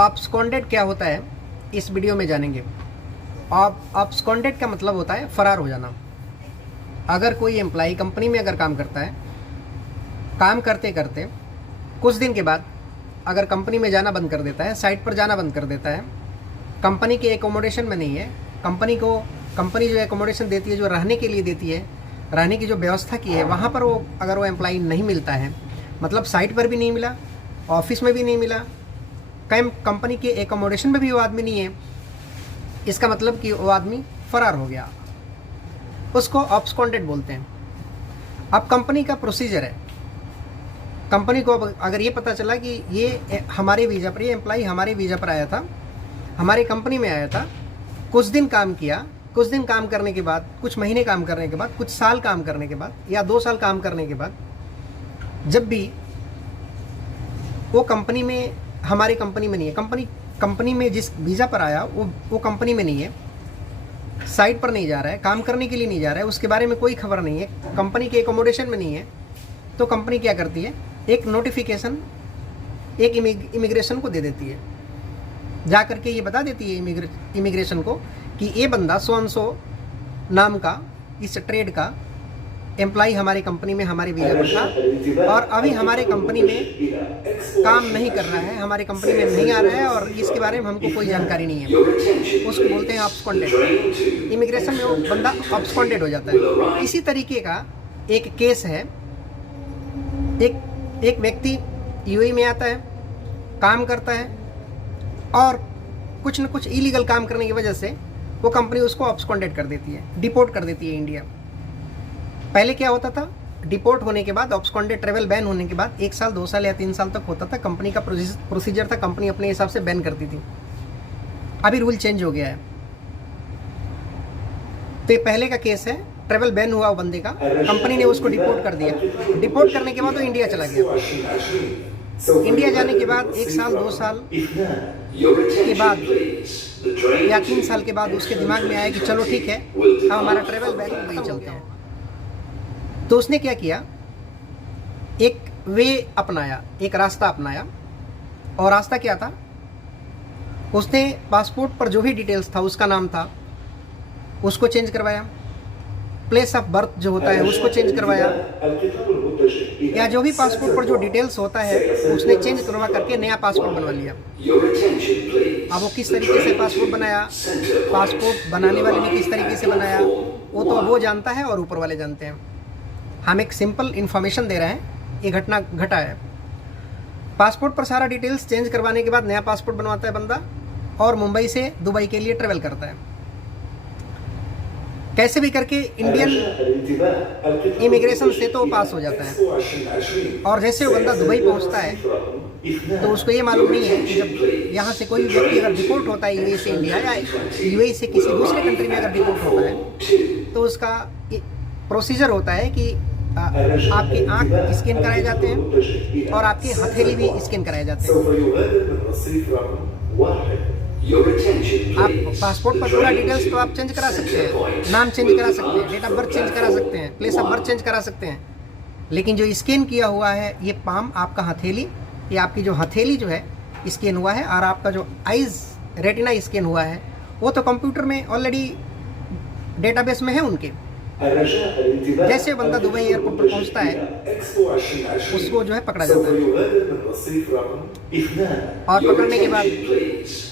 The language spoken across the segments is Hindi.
अब्सकॉन्डेड क्या होता है इस वीडियो में जानेंगे। अब्सकॉन्डेड का मतलब होता है फरार हो जाना। अगर कोई एम्प्लॉय कंपनी में अगर काम करता है, काम करते करते कुछ दिन के बाद अगर कंपनी में जाना बंद कर देता है, साइट पर जाना बंद कर देता है, कंपनी के एकोमोडेशन में नहीं है, कंपनी जो एकोमोडेशन देती है, जो रहने के लिए देती है, रहने की जो व्यवस्था की है, वहाँ पर अगर वो एम्प्लॉय नहीं मिलता है, मतलब साइट पर भी नहीं मिला, ऑफिस में भी नहीं मिला, कंपनी के एकोमोडेशन में भी वो आदमी नहीं है, इसका मतलब कि वो आदमी फरार हो गया, उसको अब्सकॉन्डेड बोलते हैं। अब कंपनी का प्रोसीजर है, कंपनी को अगर ये पता चला कि ये हमारे वीज़ा पर, ये एम्प्लॉय हमारे वीज़ा पर आया था, हमारी कंपनी में आया था, कुछ दिन काम किया, कुछ दिन काम करने के बाद, कुछ महीने काम करने के बाद, कुछ साल काम करने के बाद या 2 साल काम करने के बाद, जब भी वो कंपनी में, हमारी कंपनी में नहीं है, कंपनी में जिस वीज़ा पर आया वो कंपनी में नहीं है, साइट पर नहीं जा रहा है, काम करने के लिए नहीं जा रहा है, उसके बारे में कोई खबर नहीं है, कंपनी के एकोमोडेशन में नहीं है, तो कंपनी क्या करती है, एक नोटिफिकेशन एक इमिग्रेशन को दे देती है, जा करके ये बता देती है इमिग्रेशन को कि ये बंदा सो एंड सो नाम का, इस ट्रेड का एम्प्लॉय हमारे कंपनी में हमारे वीज़ा पर था और अभी हमारे कंपनी में काम नहीं कर रहा है, हमारे कंपनी में नहीं आ रहा है और इसके बारे में हमको कोई जानकारी नहीं है, उसको बोलते हैं अब्सकॉन्डेड। इमिग्रेशन में वो बंदा अब्सकॉन्डेड हो जाता है। इसी तरीके का एक केस है, एक व्यक्ति यूएई में आता है, काम करता है और कुछ न कुछ इलीगल काम करने की वजह से वो कंपनी उसको अब्सकॉन्डेड कर देती है, डिपोर्ट कर देती है इंडिया। पहले क्या होता था, डिपोर्ट होने के बाद, अब्सकॉन्डेड ट्रेवल बैन होने के बाद 1 साल 2 साल या 3 साल तक होता था, कंपनी का प्रोसीजर था, कंपनी अपने हिसाब से बैन करती थी। अभी रूल चेंज हो गया है। तो ये पहले का केस है, ट्रेवल बैन हुआ वो बंदे का, कंपनी ने उसको डिपोर्ट कर दिया, डिपोर्ट करने के बाद वो इंडिया चला गया। इंडिया जाने के बाद 1 साल 2 साल के बाद या 3 साल के बाद उसके दिमाग में आया कि चलो ठीक है, अब हमारा ट्रेवल बैन वही चलते हैं। तो उसने क्या किया, एक वे अपनाया, एक रास्ता अपनाया। और रास्ता क्या था, उसने पासपोर्ट पर जो भी डिटेल्स था, उसका नाम था, उसको चेंज करवाया, प्लेस ऑफ बर्थ जो होता है उसको चेंज करवाया, या जो भी पासपोर्ट पर जो डिटेल्स होता है उसने चेंज करवा करके नया पासपोर्ट बनवा लिया। अब वो किस तरीके से पासपोर्ट बनाया, पासपोर्ट बनाने वाले ने किस तरीके से बनाया, वो तो वो जानता है और ऊपर वाले जानते हैं। हम एक सिंपल इन्फॉर्मेशन दे रहे हैं, ये घटना घटा है। पासपोर्ट पर सारा डिटेल्स चेंज करवाने के बाद नया पासपोर्ट बनवाता है बंदा और मुंबई से दुबई के लिए ट्रेवल करता है। कैसे भी करके इंडियन इमिग्रेशन से तो पास हो जाता है और जैसे वो बंदा दुबई पहुंचता है तो उसको ये मालूम नहीं है कि जब यहाँ से कोई व्यक्ति अगर डिपोर्ट होता है यूएई से इंडिया या यूएई से किसी दूसरे कंट्री में अगर डिपोर्ट होता है तो उसका प्रोसीजर होता है कि आपकी आंख स्कैन कराए जाते हैं और आपकी हथेली भी स्कैन कराए जाते हैं। आप पासपोर्ट पर पूरा डिटेल्स तो आप चेंज करा सकते हैं, नाम चेंज करा सकते हैं, डेट ऑफ बर्थ चेंज करा सकते हैं, प्लेस ऑफ बर्थ चेंज करा सकते हैं, लेकिन जो स्कैन किया हुआ है, ये पाम आपका हथेली, ये आपकी जो हथेली जो है स्कैन हुआ है और आपका जो आइज रेटिना स्कैन हुआ है, वो तो कंप्यूटर में ऑलरेडी डेटाबेस में है उनके। जैसे बंदा दुबई एयरपोर्ट पर पहुंचता है उसको जो है पकड़ा जाता है और पकड़ने के बाद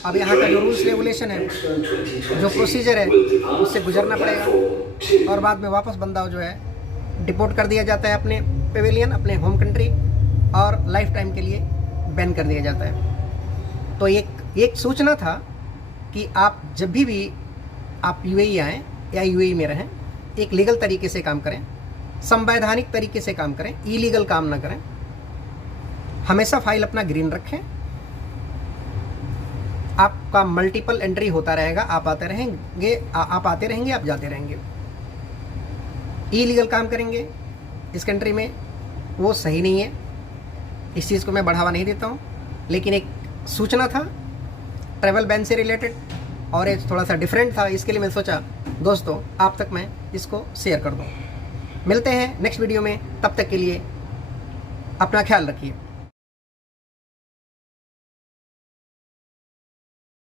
अब यहाँ का जो रूल्स रेगुलेशन है, जो प्रोसीजर है, उससे गुजरना पड़ेगा और बाद में वापस बंदा जो है डिपोर्ट कर दिया जाता है अपने पेविलियन, अपने होम कंट्री, और लाइफ टाइम के लिए बैन कर दिया जाता है। तो एक सूचना था कि आप जब भी आप यूएई आएँ या यूएई में रहें, एक लीगल तरीके से काम करें, संवैधानिक तरीके से काम करें, इलीगल काम ना करें, हमेशा फाइल अपना ग्रीन रखें, आपका मल्टीपल एंट्री होता रहेगा, आप आते रहेंगे, आप जाते रहेंगे। इलीगल काम करेंगे इस कंट्री में, वो सही नहीं है, इस चीज़ को मैं बढ़ावा नहीं देता हूँ, लेकिन एक सूचना था ट्रैवल बैन से रिलेटेड और ये थोड़ा सा डिफरेंट था, इसके लिए मैं सोचा दोस्तों आप तक मैं इसको शेयर कर दूँ। मिलते हैं नेक्स्ट वीडियो में, तब तक के लिए अपना ख्याल रखिए।